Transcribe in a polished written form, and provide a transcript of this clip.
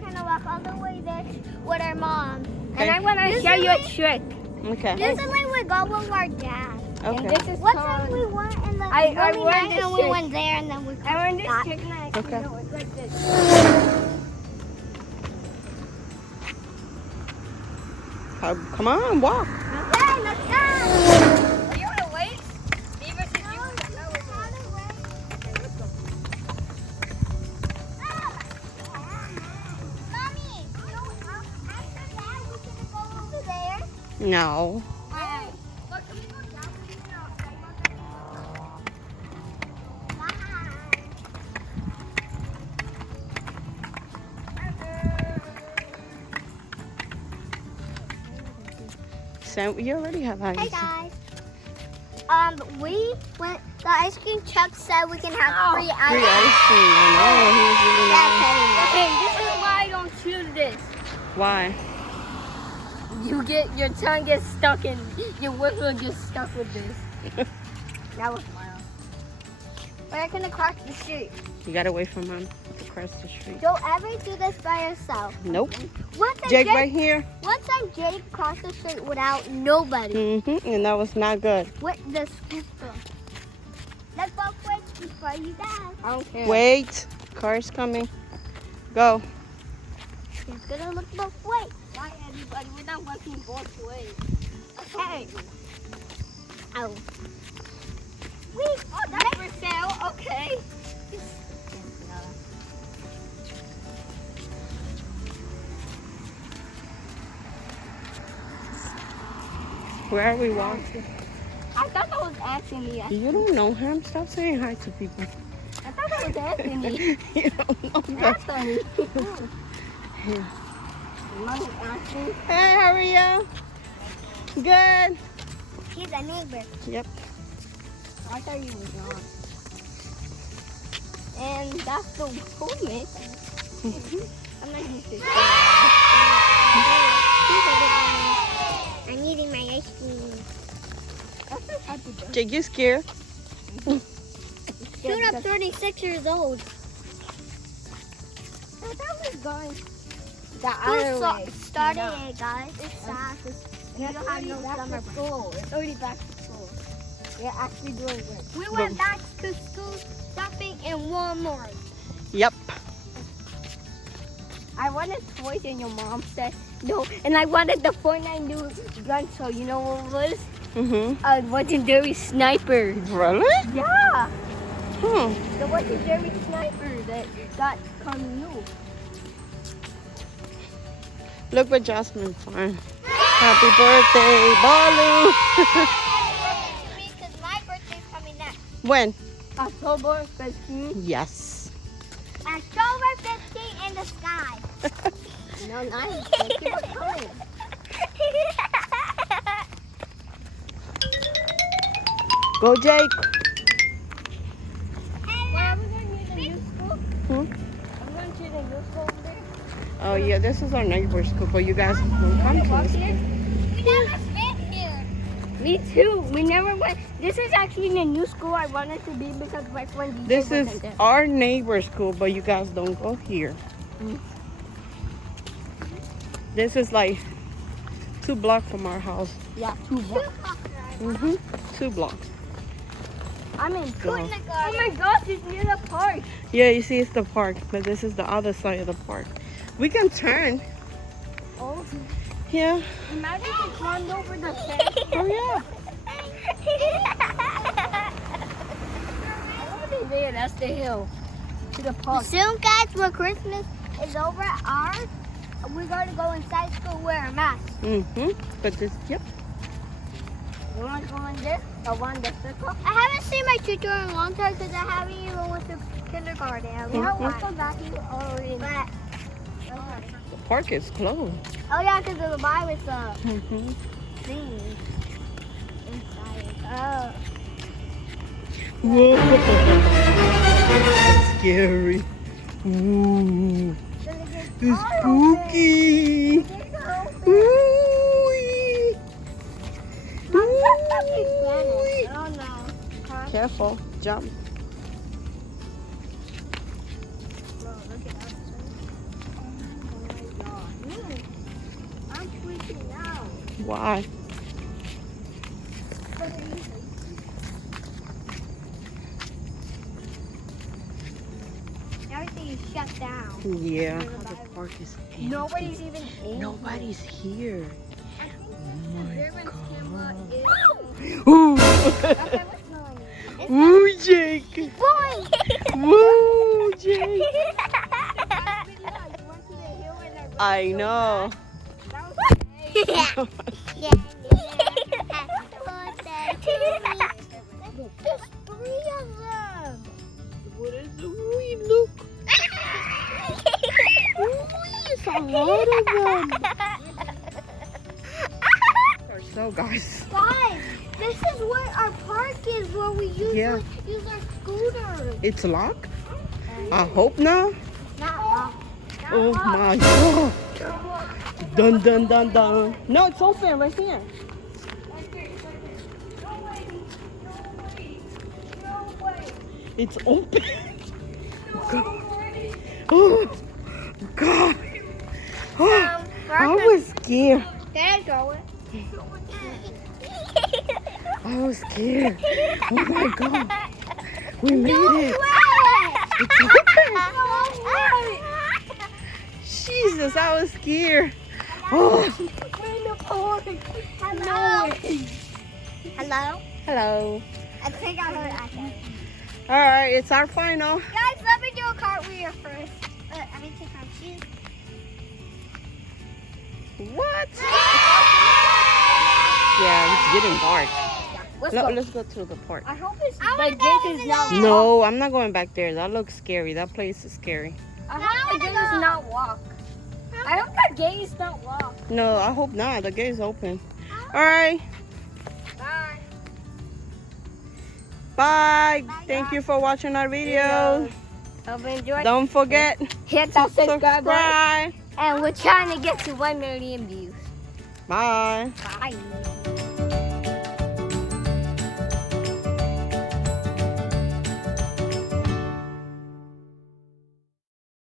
gonna walk all the way there with our mom. And I'm gonna show you a trick. Okay. Usually we go with our dad. And Okay. this is What called... time we went in the I really learned night this and we trick. went there and then we I learned this back. trick and I actually Okay. know it's like this. Come on, walk. Okay, let's go. Are you gonna wait? Beaver said you were gonna go. Okay, let's go. Mommy, after that we can go over there. No. Look, can we go down with you now? Sam, you already have ice. Hey guys. We went. The ice cream truck said we can have free ice Free cream. ice cream. I know. He was really nice. Okay, this is why I don't choose this. Why? Your tongue gets stuck in, your whistle gets stuck with this. That was wild. We're gonna cross the street. You gotta wait for mom to cross the street. Don't ever do this by yourself. Nope. One time Jake right here. One time Jake crossed the street without nobody. And that was not good. With the scooter. Let's both wait before you die. I don't care. Wait. Car's coming. Go. It's gonna look both ways. Why, everybody? We're not working both ways. Okay. Oh. Wait, oh, that's for sale. Okay. Where are we walking? I thought that was Anthony. I You don't know him. Stop saying hi to people. thought that was Anthony. You don't know him. Anthony. Mommy, Anthony. Hey, how are you? Good. He's a neighbor. Yep. I thought you were gone. And that's the homemade. I'm not used to it. I'm eating my ice cream. That's the type of dog. Jake, you scared? Dude, I'm 36 years old. I thought we was going the other way. Started No. it, guys. It's fast. We don't have no summer school. It's already back to school. We're actually doing good. We went back to school shopping in Walmart. Yep. I wanted toys and your mom said no. And I wanted the Fortnite new gun show. You know what it was? A legendary sniper. Really? Yeah. Hmm. The legendary sniper that got come new. Look what Jasmine found. Happy birthday, Balu. Because my birthday's coming next. When? October 15th. Yes. October 15th in the sky. No, nice. Keep it coming. Go, Jake. Are we going to the new school? Hmm? I'm going to the new school over there. Oh, yeah, this is our neighbor's school, but you guys don't come to Walk this. here? We never been here. Me too. We never went. This is actually the new school I wanted to be because my friend DJ This wasn't is there. our neighbor's school, but you guys don't go here. Mm. This is like 2 blocks from our house. Yeah, 2 blocks. 2 blocks. I'm in Go. Oh my gosh, it's near the park. Yeah, you see, it's the park, but this is the other side of the park. We can turn. Oh, Yeah. imagine if we climbed over the fence. Oh, yeah. Over there, that's the hill. To the park. Soon, guys, when Christmas is over, we're going to go inside school wear a mask. But this, yep. You want to go in there? The one the circle? I haven't seen my tutor in a long time because I haven't even went to kindergarten. Yeah, we'll come back here already. But, The park is closed. oh yeah, because of the virus Mm-hmm. thing inside. Whoa. That's scary. Ooh. It's spooky. Ooh. Oh no. Careful. Jump. why. Everything is shut down. Yeah, the park is empty. Nobody's even in. Nobody's here. Oh my Everyone's camera god. is. Ooh. Okay, what's smelling? Woo, Jake. Boy! Woo, Jake. I know. Yeah. There's 3 of them. What is the wee look? It's a lot of them. So guys. Guys, this is where our park is, where we usually Yeah. use our scooters. It's locked? I hope not. Not locked. Oh my god. Dun dun dun dun. No, it's open right here. It's open. Oh god. Oh, I was scared. Can I go it? I was scared. Oh my god. We made it. It's open. Jesus, I was scared. Oh. We're in the park. Hello. Hello. Hello. I think I heard Asha. All right, it's our final. Guys, let me do a cartwheel first. I mean, take my shoes. What? Yeah, it's getting dark. Let's go to the park. I hope it's I wanna the go gate over is not. there. No, I'm not going back there. That looks scary. That place is scary. I hope the gate is not locked. I hope the gate is not locked. No, I hope not. The gate's open. All right. Bye. Bye. Thank you for watching our video. Hope you enjoyed. Don't forget Hit that to subscribe button. subscribe. And we're trying to get to 1 million views. Bye. Bye.